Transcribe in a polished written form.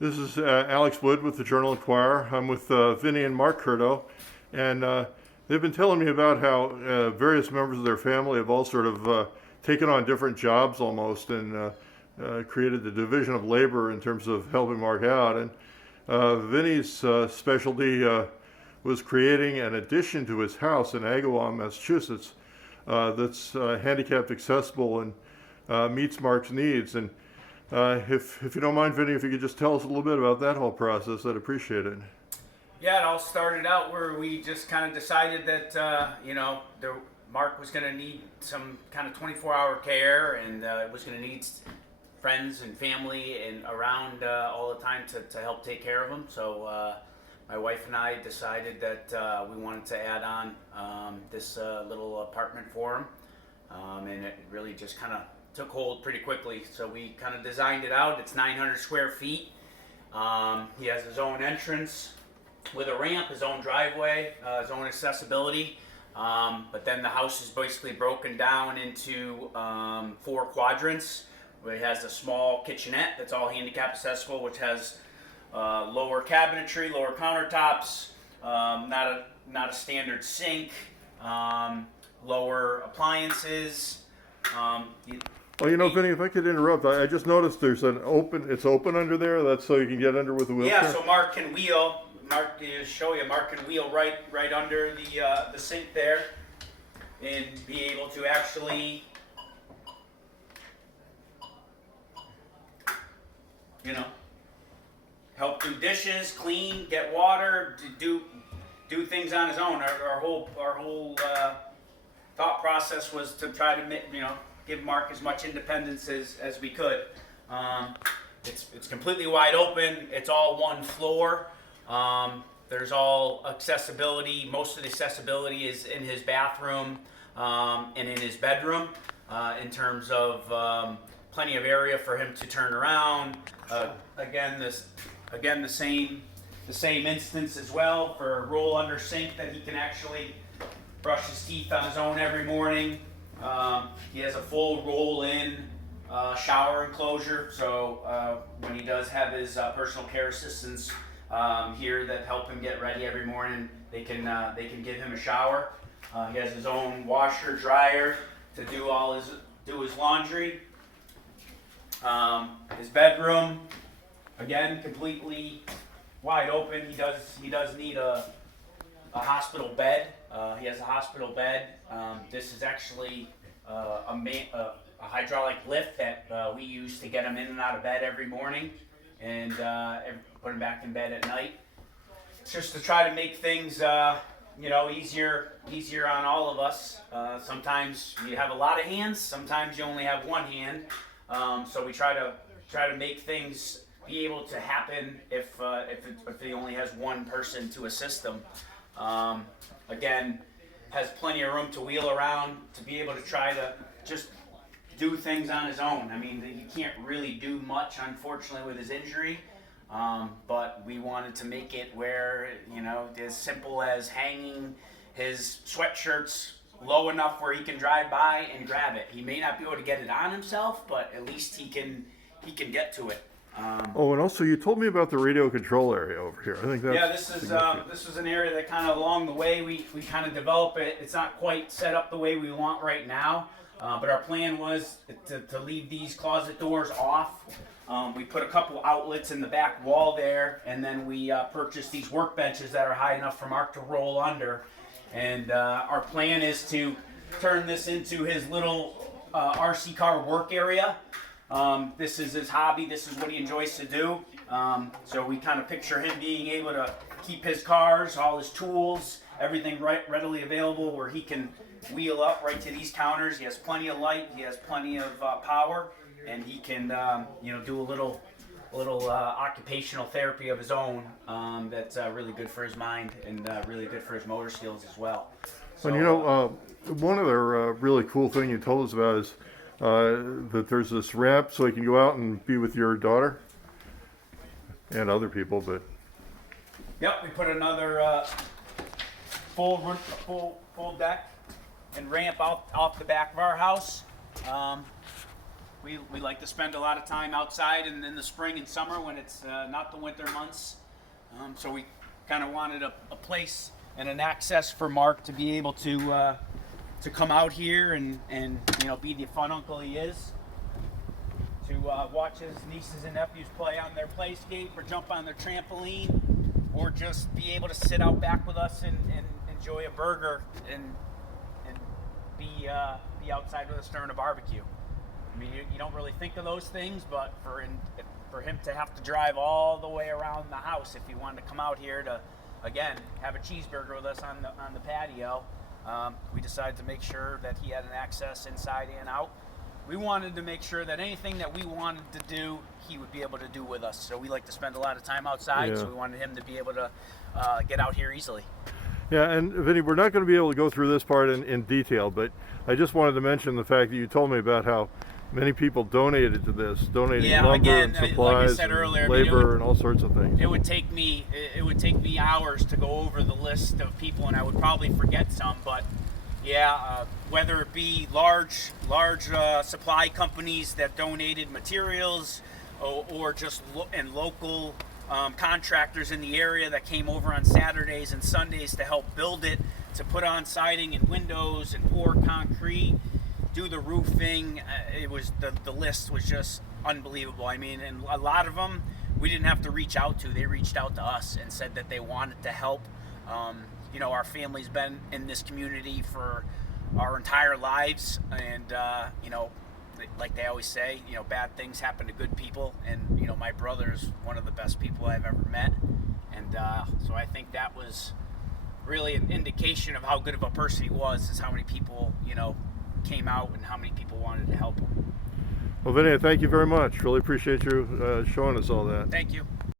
This is Alex Wood with the Journal Enquirer. I'm with Vinnie and Marc Curto, and they've been telling me about how various members of their family have all sort of taken on different jobs almost, and created the division of labor in terms of helping Marc out. And Vinnie's specialty was creating an addition to his house in Agawam, Massachusetts, that's handicapped accessible and meets Marc's needs. And if you don't mind, Vinnie, if you could just tell us a little bit about that whole process, I'd appreciate it. Yeah, it all started out where we just kind of decided that, Marc was going to need some kind of 24-hour care, and was going to need friends and family and around all the time to help take care of him. So my wife and I decided that we wanted to add on this little apartment for him, and it really just kind of took hold pretty quickly. So we kind of designed it out. It's 900 square feet. He has his own entrance with a ramp, his own driveway, his own accessibility. But then the house is basically broken down into 4 quadrants, where he has a small kitchenette that's all handicap accessible, which has lower cabinetry, lower countertops, not a standard sink, lower appliances. Well, you know, Vinnie, if I could interrupt, I just noticed there's it's open under there. That's so you can get under with the wheelchair? Yeah, so Marc can wheel. Marc can wheel right under the sink there, and be able to actually, help do dishes, clean, get water, do things on his own. Our whole thought process was to try to give Marc as much independence as we could. It's completely wide open. It's all one floor. There's all accessibility. Most of the accessibility is in his bathroom and in his bedroom, in terms of plenty of area for him to turn around. Again, the same instance as well for a roll under sink that he can actually brush his teeth on his own every morning. He has a full roll-in shower enclosure, so when he does have his personal care assistants here that help him get ready every morning, they can give him a shower. He has his own washer, dryer to do his laundry. His bedroom, again, completely wide open. He does need a hospital bed. He has a hospital bed. This is actually a hydraulic lift that we use to get him in and out of bed every morning, and put him back in bed at night. It's just to try to make things easier on all of us. Sometimes you have a lot of hands. Sometimes you only have one hand. So we try to make things be able to happen if he only has one person to assist him. Again, has plenty of room to wheel around, to be able to try to just do things on his own. I mean, he can't really do much, unfortunately, with his injury. But we wanted to make it where, as simple as hanging his sweatshirts low enough where he can drive by and grab it. He may not be able to get it on himself, but at least he can get to it. And also you told me about the radio control area over here. I think that's this is an area that kind of along the way we kind of develop it. It's not quite set up the way we want right now, but our plan was to leave these closet doors off. We put a couple outlets in the back wall there, and then we purchased these workbenches that are high enough for Marc to roll under. And our plan is to turn this into his little RC car work area. This is his hobby. This is what he enjoys to do. So we kind of picture him being able to keep his cars, all his tools, everything readily available where he can wheel up right to these counters. He has plenty of light. He has plenty of power, and he can do a little occupational therapy of his own. That's really good for his mind and really good for his motor skills as well. So, and one other really cool thing you told us about is that there's this ramp so he can go out and be with your daughter and other people. But yep, we put another full deck and ramp off the back of our house. we like to spend a lot of time outside and in the spring and summer when it's not the winter months. So we kind of wanted a place and an access for Mark to be able to come out here and be the fun uncle he is, to watch his nieces and nephews play on their play skate or jump on their trampoline, or just be able to sit out back with us and enjoy a burger and be outside with us during a barbecue. I mean, you don't really think of those things, but for him to have to drive all the way around the house if he wanted to come out here to, again, have a cheeseburger with us on the patio, we decided to make sure that he had an access inside and out. We wanted to make sure that anything that we wanted to do, he would be able to do with us. So we like to spend a lot of time outside, so we wanted him to be able to get out here easily. Yeah, and Vinnie, we're not going to be able to go through this part in detail, but I just wanted to mention the fact that you told me about how many people donated to this, donating lumber and supplies, like I said earlier, labor, and all sorts of things. It would take me hours to go over the list of people, and I would probably forget some. But yeah, whether it be large supply companies that donated materials, or just local contractors in the area that came over on Saturdays and Sundays to help build it, to put on siding and windows and pour concrete, do the roofing. It was the list was just unbelievable. I mean, and a lot of them we didn't have to reach out to. They reached out to us and said that they wanted to help. Our family's been in this community for our entire lives, and like they always say, bad things happen to good people, and my brother's one of the best people I've ever met, and so I think that was really an indication of how good of a person he was, is how many people came out and how many people wanted to help him. Well, Vinnie, thank you very much. Really appreciate you showing us all that. Thank you.